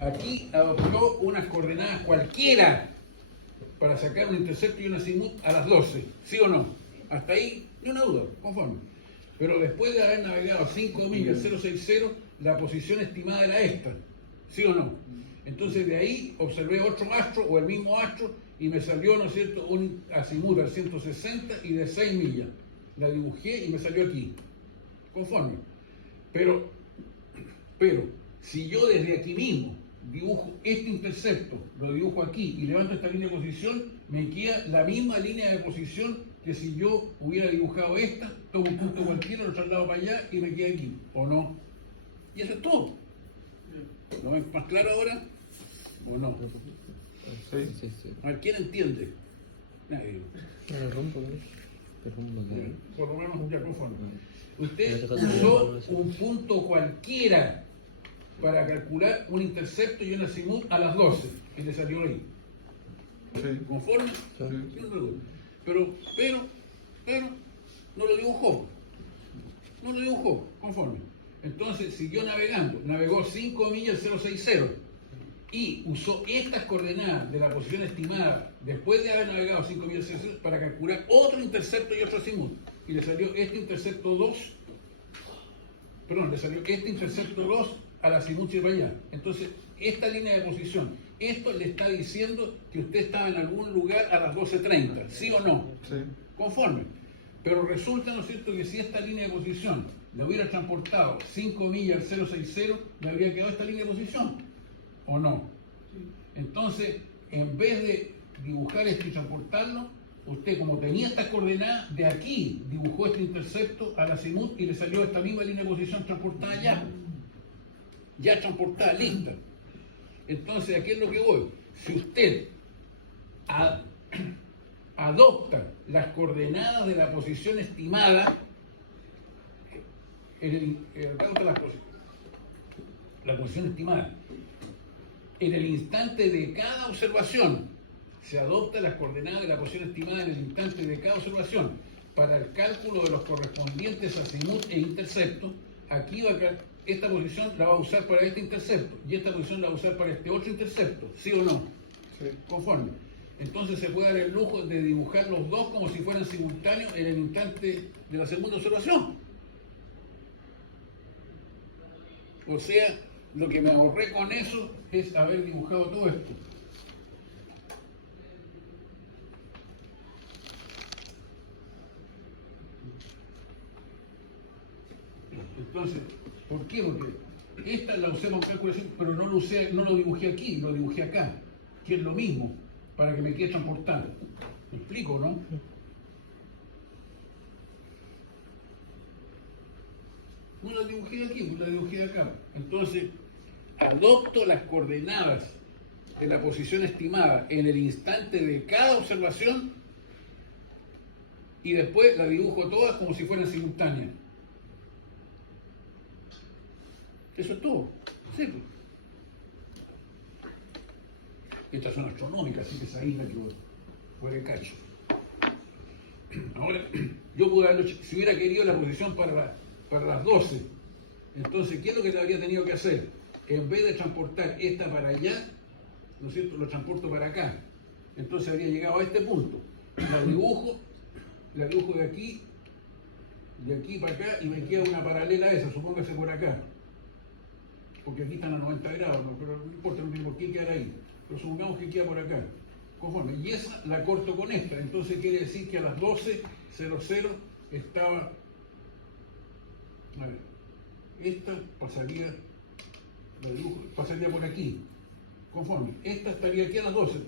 aquí adoptó unas coordenadas cualquiera para sacar un intercepto y un azimut a las 12, ¿sí o no? Hasta ahí, ni una duda, conforme. Pero después de haber navegado 5 millas 060, la posición estimada era esta, ¿sí o no? Entonces de ahí observé otro astro o el mismo astro y me salió, ¿no es cierto?, un azimut al 160 y de 6 millas. La dibujé y me salió aquí, conforme. Pero si yo desde aquí mismo dibujo este intercepto, lo dibujo aquí y levanto esta línea de posición, me queda la misma línea de posición que si yo hubiera dibujado esta, tomo un punto cualquiera, lo traslado para allá y me queda aquí, ¿o no? Y eso es todo. ¿Lo ven más claro ahora? ¿O no? Sí. A ver, ¿quién entiende? Nadie. Por lo menos ya conforme. Usted usó un punto cualquiera para calcular un intercepto y un azimut a las 12 y le salió ahí. Sí. ¿Conforme? Sí. Pero no lo dibujó. No lo dibujó, conforme. Entonces siguió navegando, navegó 5 millas 060 y usó estas coordenadas de la posición estimada después de haber navegado 5 millas 060 para calcular otro intercepto y otro azimut. Y le salió este intercepto 2, le salió este intercepto 2 a la azimut para allá. Entonces, esta línea de posición, esto le está diciendo que usted estaba en algún lugar a las 12:30, ¿sí o no? Sí. Conforme. Pero resulta, ¿no es cierto?, que si esta línea de posición le hubiera transportado 5 millas 060, le habría quedado esta línea de posición, ¿o no? Entonces, en vez de dibujar esto y transportarlo, usted, como tenía estas coordenadas, de aquí dibujó este intercepto al azimut y le salió esta misma línea de posición transportada ya transportada, lista. Entonces, aquí es lo que voy. Si usted adopta las coordenadas de la posición estimada, la posición estimada, en el instante de cada observación, se adopta las coordenadas de la posición estimada en el instante de cada observación para el cálculo de los correspondientes azimut e intercepto. Aquí esta posición la va a usar para este intercepto y esta posición la va a usar para este otro intercepto, ¿sí o no? Sí. Conforme. Entonces se puede dar el lujo de dibujar los dos como si fueran simultáneos en el instante de la segunda observación. O sea, lo que me ahorré con eso es haber dibujado todo esto. Entonces, ¿por qué? Porque esta la usé con calculación, pero no lo dibujé aquí, lo dibujé acá, que es lo mismo, para que me quede transportado. ¿Me explico, no? No la dibujé aquí, pues la dibujé acá. Entonces, adopto las coordenadas de la posición estimada en el instante de cada observación y después las dibujo todas como si fueran simultáneas. Eso es todo. Sí, pues. Estas son astronómicas, así que esa isla que fuera el cacho. Ahora, yo pude haberlo hecho, si hubiera querido la posición para las 12, entonces, ¿qué es lo que habría tenido que hacer? En vez de transportar esta para allá, ¿no es cierto?, lo transporto para acá. Entonces habría llegado a este punto. La dibujo de aquí para acá, y me queda una paralela a esa, supóngase por acá. Porque aquí están a 90 grados, ¿no? Pero no importa, no tiene por qué quedar ahí. Pero supongamos que queda por acá. Conforme. Y esa la corto con esta. Entonces quiere decir que a las 12:00 estaba. A ver, esta pasaría, la dibujo, pasaría por aquí. Conforme. Esta estaría aquí a las 12.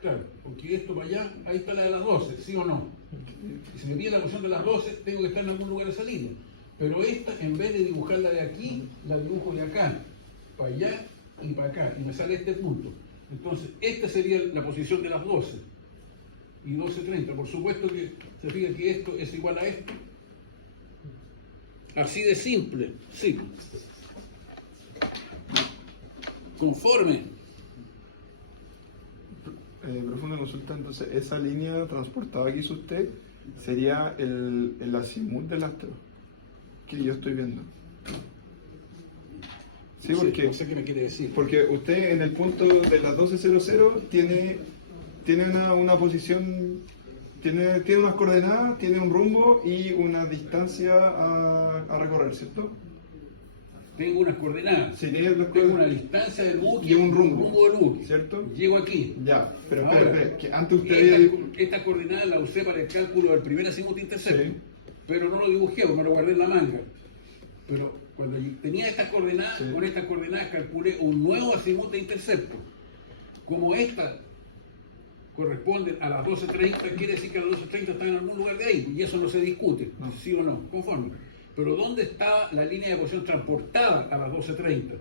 Claro, porque esto para allá, ahí está la de las 12, ¿sí o no? Y si me pide la posición de las 12, tengo que estar en algún lugar de salida. Pero esta, en vez de dibujarla de aquí, la dibujo de acá, para allá y para acá, y me sale este punto. Entonces, esta sería la posición de las 12 y 12:30. Por supuesto que se fija que esto es igual a esto. Así de simple, sí. Conforme. Profunda consulta, entonces, esa línea transportada que hizo usted sería el azimut del astro que yo estoy viendo. Sí, No sé, porque, no sé qué me quiere decir. porque usted en el punto de las 12:00 tiene una posición, tiene unas coordenadas, tiene un rumbo y una distancia a recorrer, ¿cierto? Tengo unas coordenadas. Sí, tiene las Tengo una coordenadas distancia del buque y un rumbo, del buque. ¿cierto? Llego aquí. Ya, pero Ahora, espera, que antes usted... esta coordenada la usé para el cálculo del primer azimut intercepto, Sí. pero no lo dibujé, me lo guardé en la manga. Pero cuando yo tenía estas coordenadas, Sí. con estas coordenadas calculé un nuevo azimut de intercepto. Como esta corresponde a las 12:30, quiere decir que a las 12:30 están en algún lugar de ahí, y eso no se discute, No. sí o no, conforme. Pero ¿dónde estaba la línea de posición transportada a las 12:30?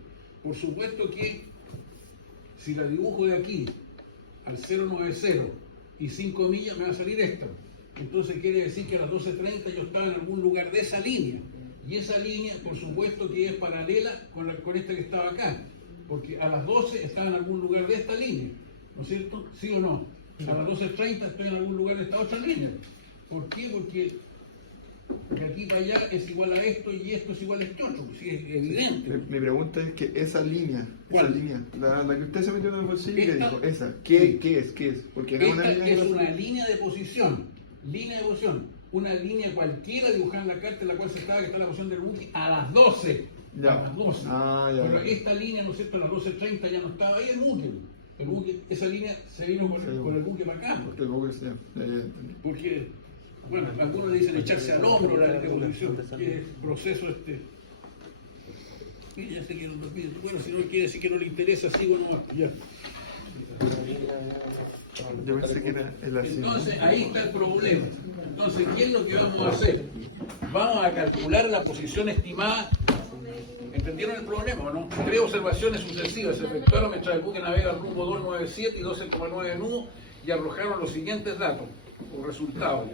Por supuesto que si la dibujo de aquí al 090 y 5 millas me va a salir esta. Entonces quiere decir que a las 12:30 yo estaba en algún lugar de esa línea. Y esa línea, por supuesto que es paralela con esta que estaba acá. Porque a las 12 estaba en algún lugar de esta línea. ¿No es cierto? ¿Sí o no? A las 12:30 estoy en algún lugar de esta otra línea. ¿Por qué? Porque de aquí para allá es igual a esto y esto es igual a este otro. Pues sí, es evidente. Mi pregunta es que esa línea, ¿Cuál? la que usted se metió en el bolsillo y que Esta. dijo, esa, Sí. ¿qué es? Porque no es una Esta línea es que una línea de posición. Línea de posición. Una línea cualquiera dibujada en la carta en la cual se estaba que está la posición del buque a las 12. Ya. A las 12. Ah, ya, Pero ya. esta línea, ¿no es cierto? A las 12:30 ya no estaba ahí el buque. El buque, esa línea se vino con el buque para acá. Porque el buque ya entendí. Porque, bueno, algunos le dicen echarse al hombro la revolución, que es proceso Y ya sé que no lo pide. Bueno, si no quiere decir que no le interesa, sigo nomás. Ya. Yo pensé que era el así. Entonces, ahí está el problema. Entonces, ¿qué es lo que vamos a hacer? Vamos a calcular la posición estimada. ¿Entendieron el problema o no? 3 observaciones sucesivas se efectuaron mientras el buque navega al rumbo 297 y 12,9 nudos y arrojaron los siguientes datos o resultados.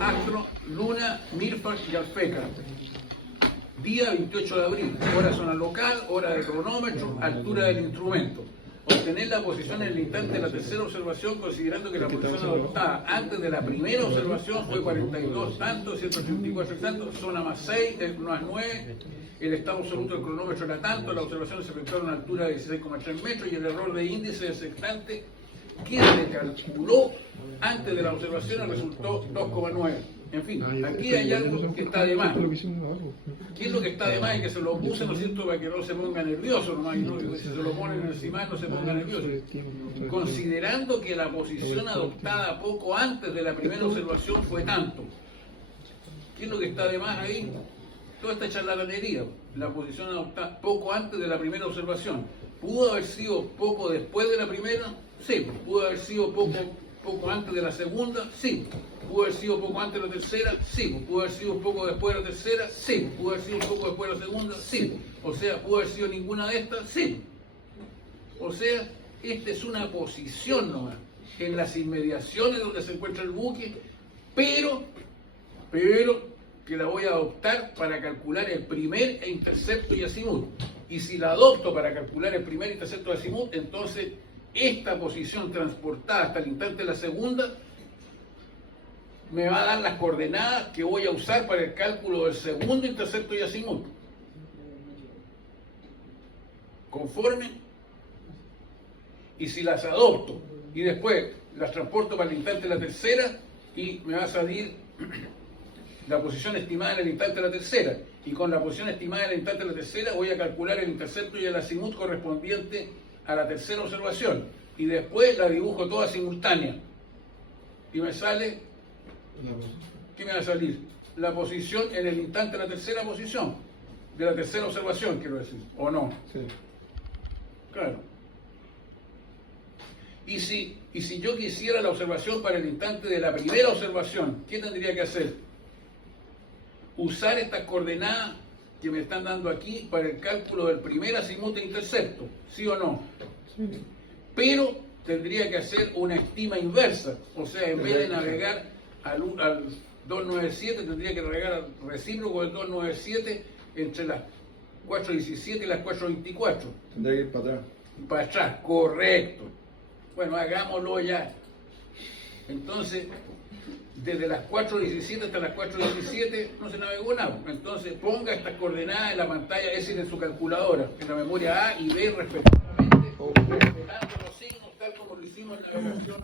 Astro, Luna, Mirfak y Alfeca. Día 28 de abril, hora zona local, hora de cronómetro, altura del instrumento. Obtener la posición en el instante de la tercera observación, considerando que la posición adoptada antes de la primera observación fue 42 tantos, 184 tantos, zona más 6, más 9, el estado absoluto del cronómetro era tanto, la observación se efectuó a una altura de 16,3 metros y el error de índice de sextante que se calculó antes de la observación resultó 2,9. En fin, aquí hay algo que está de más. ¿Qué es lo que está de más? Y que se lo puse, ¿no es cierto?, para que no se ponga nervioso nomás, y no, si se lo ponen encima no se ponga nervioso. Considerando que la posición adoptada poco antes de la primera observación fue tanto. ¿Qué es lo que está de más ahí? Toda esta charlatanería, la posición adoptada poco antes de la primera observación. ¿Pudo haber sido poco después de la primera? Sí. ¿Pudo haber sido poco antes de la segunda? Sí. ¿Pudo haber sido poco antes de la tercera? Sí. ¿Pudo haber sido poco después de la tercera? Sí. ¿Pudo haber sido poco después de la segunda? Sí. O sea, ¿pudo haber sido ninguna de estas? Sí. O sea, esta es una posición nomás, en las inmediaciones donde se encuentra el buque, pero que la voy a adoptar para calcular el primer intercepto y azimut. Y si la adopto para calcular el primer intercepto y azimut, entonces esta posición transportada hasta el instante de la segunda me va a dar las coordenadas que voy a usar para el cálculo del segundo intercepto y azimut. ¿Conforme? Y si las adopto y después las transporto para el instante de la tercera y me va a salir la posición estimada en el instante de la tercera, y con la posición estimada en el instante de la tercera voy a calcular el intercepto y el azimut correspondiente a la tercera observación, y después la dibujo toda simultánea y me sale, ¿qué me va a salir? La posición en el instante de la tercera posición, de la tercera observación, quiero decir, ¿o no? Sí. Claro. Y si yo quisiera la observación para el instante de la primera observación, ¿qué tendría que hacer? Usar estas coordenadas que me están dando aquí para el cálculo del primer azimut de intercepto, ¿sí o no? Sí. Pero tendría que hacer una estima inversa, o sea, en vez de navegar al 297, tendría que navegar al recíproco del 297 entre las 4.17 y las 4.24. Tendría que ir para atrás. Para atrás, correcto. Bueno, hagámoslo ya. Entonces, desde las 4:17 hasta las 4:17 no se navegó nada. Entonces, ponga estas coordenadas en la pantalla, es decir, en su calculadora, en la memoria A y B respectivamente, respetando los signos tal como lo hicimos en la navegación